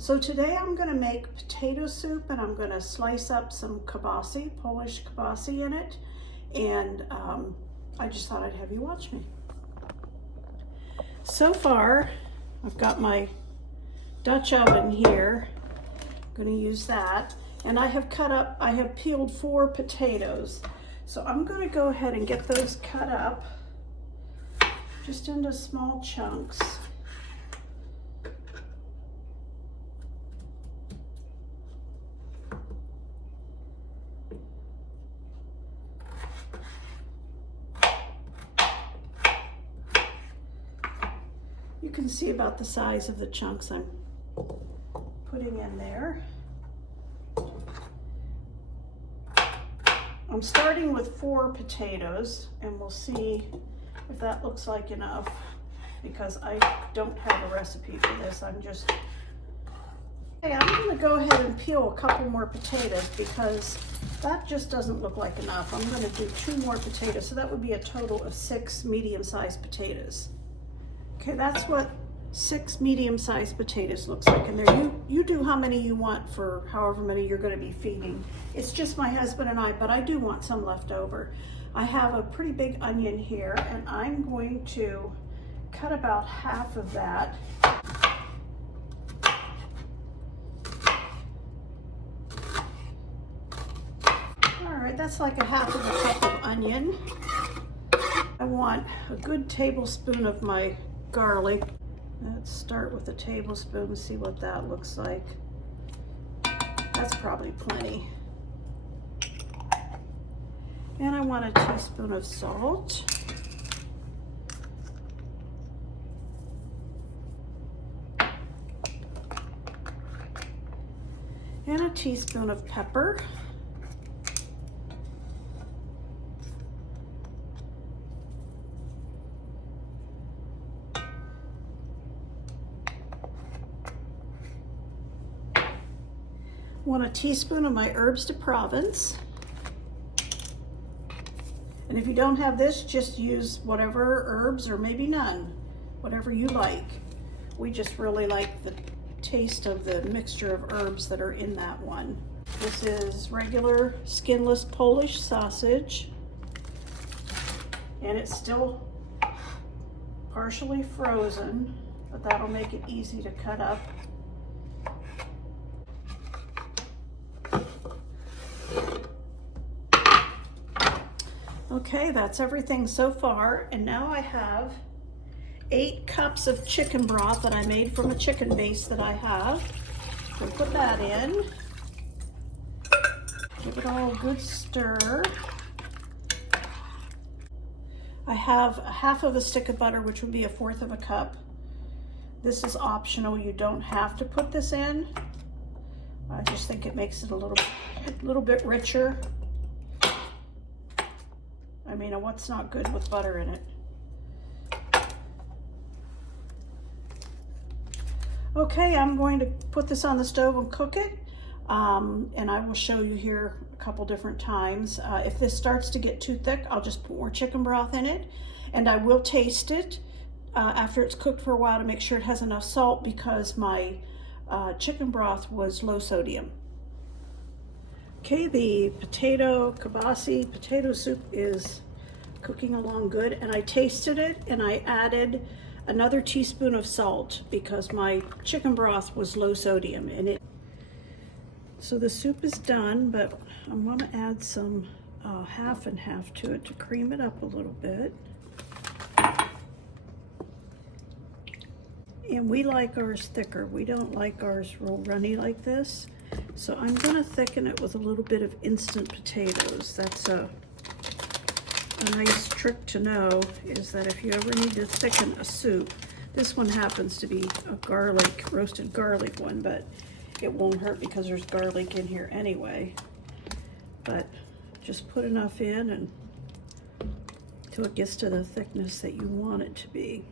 So today I'm going to make potato soup, and I'm going to slice up some kielbasa, Polish kielbasa in it, and I just thought I'd have you watch me. So far, I've got my Dutch oven here. I'm going to use that, and I have peeled 4 potatoes. So I'm going to go ahead and get those cut up just into small chunks. You can see about the size of the chunks I'm putting in there. I'm starting with 4 potatoes, and we'll see if that looks like enough, because I don't have a recipe for this. I'm going to go ahead and peel a couple more potatoes because that just doesn't look like enough. I'm going to do 2 more potatoes, so that would be a total of 6 medium-sized potatoes. Okay, that's what 6 medium-sized potatoes looks like in there. You do how many you want for however many you're going to be feeding. It's just my husband and I, but I do want some left over. I have a pretty big onion here, and I'm going to cut about half of that. All right, that's like a half of a cup of onion. I want a good tablespoon of my garlic. Let's start with a tablespoon and see what that looks like. That's probably plenty. And I want a teaspoon of salt. And a teaspoon of pepper. Want a teaspoon of my herbs de Provence. And if you don't have this, just use whatever herbs, or maybe none, whatever you like. We just really like the taste of the mixture of herbs that are in that one. This is regular skinless Polish sausage, and it's still partially frozen, but that'll make it easy to cut up. Okay, that's everything so far, and now I have 8 cups of chicken broth that I made from a chicken base that I have. So put that in. Give it all a good stir. I have a half of a stick of butter, which would be 1/4 of a cup. This is optional. You don't have to put this in. I just think it makes it a little bit richer. I mean, what's not good with butter in it? Okay, I'm going to put this on the stove and cook it, and I will show you here a couple different times. If this starts to get too thick, I'll just put more chicken broth in it, and I will taste it after it's cooked for a while to make sure it has enough salt, because my chicken broth was low sodium. Okay, the kielbasa potato soup is cooking along good, and I tasted it, and I added another teaspoon of salt because my chicken broth was low sodium in it. So the soup is done, but I'm going to add some half and half to it to cream it up a little bit. And we like ours thicker. We don't like ours real runny like this. So I'm going to thicken it with a little bit of instant potatoes. That's a nice trick to know, is that if you ever need to thicken a soup, this one happens to be a roasted garlic one, but it won't hurt because there's garlic in here anyway. But just put enough in until it gets to the thickness that you want it to be.